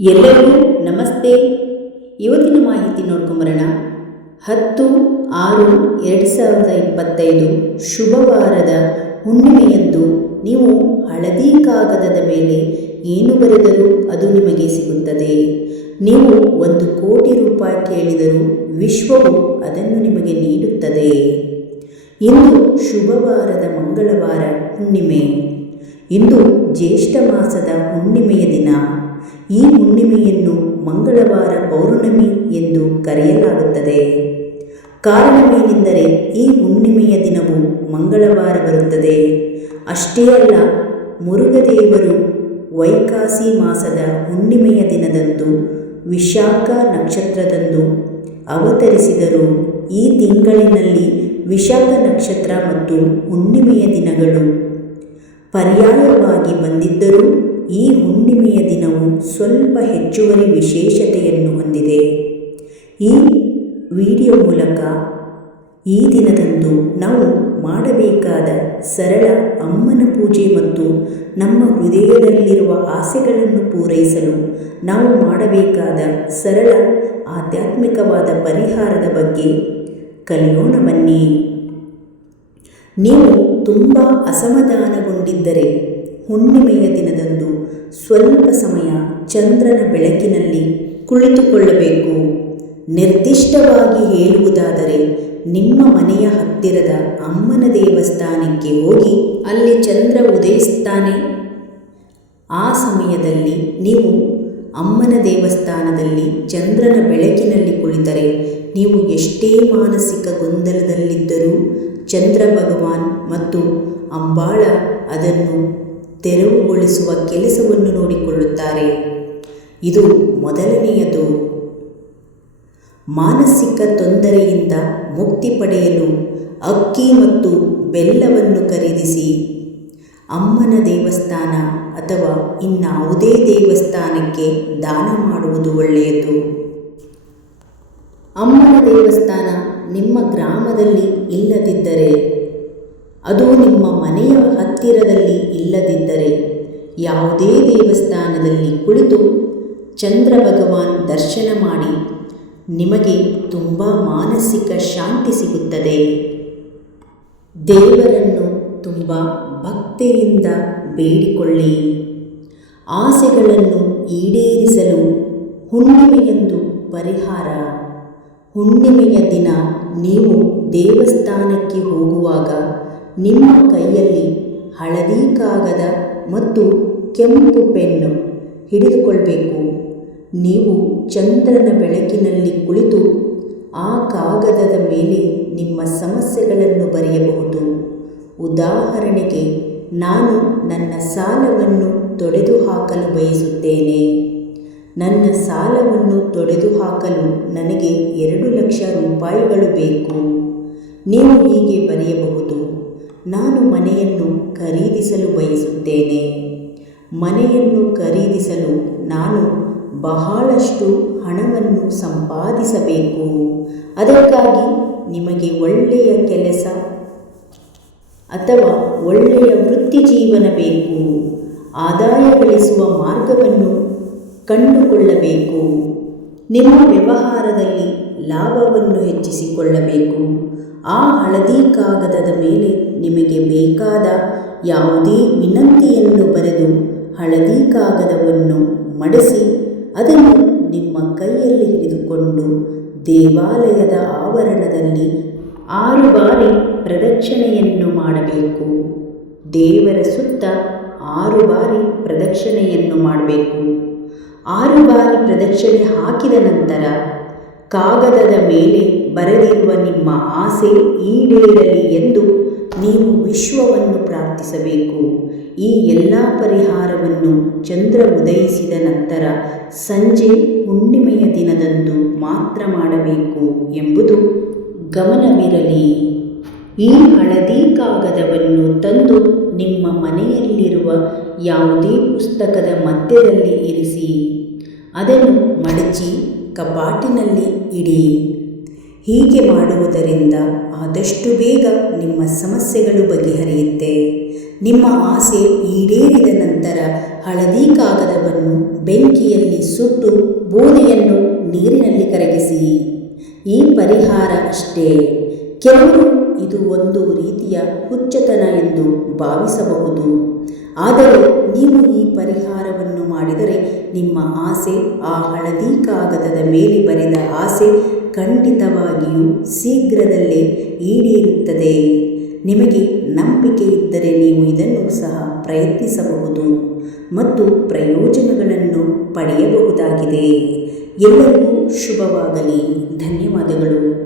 ಎಲ್ಲರಿಗೂ ನಮಸ್ತೆ. ಇವತ್ತಿನ ಮಾಹಿತಿ ನೋಡ್ಕೊಂಬರೋಣ ಹತ್ತು ಆರು ಎರಡು ಸಾವಿರದ ಇಪ್ಪತ್ತೈದು ಶುಭವಾರದ ಹುಣ್ಣಿಮೆಯಂದು ನೀವು ಹಳದಿ ಕಾಗದದ ಮೇಲೆ ಏನು ಬರೆದರೂ ಅದು ನಿಮಗೆ ಸಿಗುತ್ತದೆ. ನೀವು ಒಂದು ಕೋಟಿ ರೂಪಾಯಿ ಕೇಳಿದರೂ ವಿಶ್ವವು ಅದನ್ನು ನಿಮಗೆ ನೀಡುತ್ತದೆ. ಇಂದು ಶುಭವಾರದ ಮಂಗಳವಾರ ಹುಣ್ಣಿಮೆ. ಇಂದು ಜ್ಯೇಷ್ಠ ಮಾಸದ ಹುಣ್ಣಿಮೆಯ ದಿನ. ಈ ಹುಣ್ಣಿಮೆಯನ್ನು ಮಂಗಳವಾರ ಪೌರ್ಣಮಿ ಎಂದು ಕರೆಯಲಾಗುತ್ತದೆ. ಕಾರಣವೇನೆಂದರೆ ಈ ಹುಣ್ಣಿಮೆಯ ದಿನವು ಮಂಗಳವಾರ ಬರುತ್ತದೆ. ಅಷ್ಟೇ ಅಲ್ಲ, ಮುರುಘದೇವರು ವೈಕಾಸಿ ಮಾಸದ ಹುಣ್ಣಿಮೆಯ ದಿನದಂದು ವಿಶಾಖ ನಕ್ಷತ್ರದಂದು ಅವತರಿಸಿದರು. ಈ ತಿಂಗಳಿನಲ್ಲಿ ವಿಶಾಖ ನಕ್ಷತ್ರ ಮತ್ತು ಹುಣ್ಣಿಮೆಯ ದಿನಗಳು ಪರ್ಯಾಯವಾಗಿ ಬಂದಿದ್ದರೂ ಈ ಹುಣ್ಣಿಮೆಯ ದಿನವು ಸ್ವಲ್ಪ ಹೆಚ್ಚುವರಿ ವಿಶೇಷತೆಯನ್ನು ಹೊಂದಿದೆ. ಈ ವಿಡಿಯೋ ಮೂಲಕ ಈ ದಿನದಂದು ನಾವು ಮಾಡಬೇಕಾದ ಸರಳ ಅಮ್ಮನ ಪೂಜೆ ಮತ್ತು ನಮ್ಮ ಹೃದಯದಲ್ಲಿರುವ ಆಸೆಗಳನ್ನು ಪೂರೈಸಲು ನಾವು ಮಾಡಬೇಕಾದ ಸರಳ ಆಧ್ಯಾತ್ಮಿಕವಾದ ಪರಿಹಾರದ ಬಗ್ಗೆ ಕಲಿಯೋಣ ಬನ್ನಿ. ನೀವು ತುಂಬ ಅಸಮಾಧಾನಗೊಂಡಿದ್ದರೆ ಹುಣ್ಣಿಮೆಯ ದಿನದಂದು ಸ್ವಲ್ಪ ಸಮಯ ಚಂದ್ರನ ಬೆಳಕಿನಲ್ಲಿ ಕುಳಿತುಕೊಳ್ಳಬೇಕು. ನಿರ್ದಿಷ್ಟವಾಗಿ ಹೇಳುವುದಾದರೆ, ನಿಮ್ಮ ಮನೆಯ ಹತ್ತಿರದ ಅಮ್ಮನ ದೇವಸ್ಥಾನಕ್ಕೆ ಹೋಗಿ ಅಲ್ಲಿ ಚಂದ್ರ ಉದಯಿಸ್ತಾನೆ. ಆ ಸಮಯದಲ್ಲಿ ನೀವು ಅಮ್ಮನ ದೇವಸ್ಥಾನದಲ್ಲಿ ಚಂದ್ರನ ಬೆಳಕಿನಲ್ಲಿ ಕುಳಿತರೆ, ನೀವು ಎಷ್ಟೇ ಮಾನಸಿಕ ಗೊಂದಲದಲ್ಲಿದ್ದರೂ ಚಂದ್ರ ಭಗವಾನ್ ಮತ್ತು ಅಂಬಾಳ ಅದನ್ನು ತೆರವುಗೊಳಿಸುವ ಕೆಲಸವನ್ನು ನೋಡಿಕೊಳ್ಳುತ್ತಾರೆ. ಇದು ಮೊದಲನೆಯದು. ಮಾನಸಿಕ ತೊಂದರೆಯಿಂದ ಮುಕ್ತಿ ಪಡೆಯಲು ಅಕ್ಕಿ ಮತ್ತು ಬೆಲ್ಲವನ್ನು ಖರೀದಿಸಿ. ಅಮ್ಮನ ದೇವಸ್ಥಾನ ಅಥವಾ ಇನ್ನಾವುದೇ ದೇವಸ್ಥಾನಕ್ಕೆ ದಾನ ಮಾಡುವುದು ಒಳ್ಳೆಯದು. ಅಮ್ಮನ ದೇವಸ್ಥಾನ ನಿಮ್ಮ ಗ್ರಾಮದಲ್ಲಿ ಇಲ್ಲದಿದ್ದರೆ ಅದು ನಿಮ್ಮ ಮನೆಯ ಹತ್ತಿರದಲ್ಲಿ ಇಲ್ಲದಿದ್ದರೆ ಯಾವುದೇ ದೇವಸ್ಥಾನದಲ್ಲಿ ಕುಳಿತು ಚಂದ್ರ ಭಗವಾನ್ ದರ್ಶನ ಮಾಡಿ, ನಿಮಗೆ ತುಂಬ ಮಾನಸಿಕ ಶಾಂತಿ ಸಿಗುತ್ತದೆ. ದೇವರನ್ನು ತುಂಬ ಭಕ್ತಿಯಿಂದ ಬೇಡಿಕೊಳ್ಳಿ. ಆಸೆಗಳನ್ನು ಈಡೇರಿಸಲು ಹುಣ್ಣಿಮೆಯಂದು ಪರಿಹಾರ. ಹುಣ್ಣಿಮೆಯ ದಿನ ನೀವು ದೇವಸ್ಥಾನಕ್ಕೆ ಹೋಗುವಾಗ ನಿಮ್ಮ ಕೈಯಲ್ಲಿ ಹಳದಿ ಕಾಗದ ಮತ್ತು ಕೆಂಪು ಪೆನ್ನು ಹಿಡಿದುಕೊಳ್ಬೇಕು. ನೀವು ಚಂದ್ರನ ಬೆಳಕಿನಲ್ಲಿ ಕುಳಿತು ಆ ಕಾಗದದ ಮೇಲೆ ನಿಮ್ಮ ಸಮಸ್ಯೆಗಳನ್ನು ಬರೆಯಬಹುದು. ಉದಾಹರಣೆಗೆ, ನಾನು ನನ್ನ ಸಾಲವನ್ನು ತೊಡೆದುಹಾಕಲು ಬಯಸುತ್ತೇನೆ. ನನ್ನ ಸಾಲವನ್ನು ತೊಡೆದುಹಾಕಲು ನನಗೆ ಎರಡು ಲಕ್ಷ ರೂಪಾಯಿಗಳು ಬೇಕು. ನೀವು ಹೀಗೆ ಬರೆಯಬಹುದು, ನಾನು ಮನೆಯನ್ನು ಖರೀದಿಸಲು ಬಯಸುತ್ತೇನೆ. ಮನೆಯನ್ನು ಖರೀದಿಸಲು ನಾನು ಬಹಳಷ್ಟು ಹಣವನ್ನು ಸಂಪಾದಿಸಬೇಕು. ಅದಕ್ಕಾಗಿ ನಿಮಗೆ ಒಳ್ಳೆಯ ಕೆಲಸ ಅಥವಾ ಒಳ್ಳೆಯ ವೃತ್ತಿ ಜೀವನ ಬೇಕು. ಆದಾಯ ಗಳಿಸುವ ಮಾರ್ಗವನ್ನು ಕಂಡುಕೊಳ್ಳಬೇಕು. ನಿಮ್ಮ ವ್ಯವಹಾರದಲ್ಲಿ ಲಾಭವನ್ನು ಹೆಚ್ಚಿಸಿಕೊಳ್ಳಬೇಕು. ಆ ಹಳದಿ ಕಾಗದದ ಮೇಲೆ ನಿಮಗೆ ಬೇಕಾದ ಯಾವುದೇ ವಿನಂತಿಯನ್ನು ಬರೆದು ಹಳದಿ ಕಾಗದವನ್ನು ಮಡಿಸಿ ಅದನ್ನು ನಿಮ್ಮ ಕೈಯಲ್ಲಿ ಹಿಡಿದುಕೊಂಡು ದೇವಾಲಯದ ಆವರಣದಲ್ಲಿ ಆರು ಬಾರಿ ಪ್ರದಕ್ಷಿಣೆಯನ್ನು ಮಾಡಬೇಕು. ದೇವರ ಸುತ್ತ ಆರು ಬಾರಿ ಪ್ರದಕ್ಷಿಣೆಯನ್ನು ಮಾಡಬೇಕು. ಆರು ಬಾರಿ ಪ್ರದಕ್ಷಿಣೆ ಹಾಕಿದ ನಂತರ ಕಾಗದದ ಮೇಲೆ ಬರೆದಿರುವ ನಿಮ್ಮ ಆಸೆ ಈಡೇರಲಿ ಎಂದು ನೀವು ವಿಶ್ವವನ್ನು ಪ್ರಾರ್ಥಿಸಬೇಕು. ಈ ಎಲ್ಲ ಪರಿಹಾರವನ್ನು ಚಂದ್ರ ಉದಯಿಸಿದ ನಂತರ ಸಂಜೆ ಹುಣ್ಣಿಮೆಯ ದಿನದಂದು ಮಾತ್ರ ಮಾಡಬೇಕು ಎಂಬುದು ಗಮನವಿರಲಿ. ಈ ಹಳದಿ ಕಾಗದವನ್ನು ತಂದು ನಿಮ್ಮ ಮನೆಯಲ್ಲಿರುವ ಯಾವುದೇ ಪುಸ್ತಕದ ಮಧ್ಯದಲ್ಲಿ ಇರಿಸಿ, ಅದನ್ನು ಮಡಚಿ ಕಪಾಟಿನಲ್ಲಿ ಇಡಿ. ಹೀಗೆ ಮಾಡುವುದರಿಂದ ಆದಷ್ಟು ಬೇಗ ನಿಮ್ಮ ಸಮಸ್ಯೆಗಳು ಬಗೆಹರಿಯುತ್ತೆ. ನಿಮ್ಮ ಆಸೆ ಈಡೇರಿದ ನಂತರ ಹಳದಿ ಕಾಗದವನ್ನು ಬೆಂಕಿಯಲ್ಲಿ ಸುಟ್ಟು ಬೂದಿಯನ್ನು ನೀರಿನಲ್ಲಿ ಕರಗಿಸಿ. ಈ ಪರಿಹಾರ ಅಷ್ಟೇ. ಕೆಲವರು ಇದು ಒಂದು ರೀತಿಯ ಹುಚ್ಚತನ ಎಂದು ಭಾವಿಸಬಹುದು. ಆದರೆ ನೀವು ಈ ಪರಿಹಾರವನ್ನು ಮಾಡಿದರೆ ನಿಮ್ಮ ಆಸೆ ಆ ಹಳದಿ ಕಾಗದದ ಮೇಲೆ ಬರೆದ ಆಸೆ ಖಂಡಿತವಾಗಿಯೂ ಶೀಘ್ರದಲ್ಲೇ ಈಡೇರುತ್ತದೆ. ನಿಮಗೆ ನಂಬಿಕೆ ಪ್ರಯತ್ನಿಸಬಹುದು ಮತ್ತು ಪ್ರಯೋಜನಗಳನ್ನು ಪಡೆಯಬಹುದಾಗಿದೆ. ಎಲ್ಲರಿಗೂ ಶುಭವಾಗಲಿ. ಧನ್ಯವಾದಗಳು.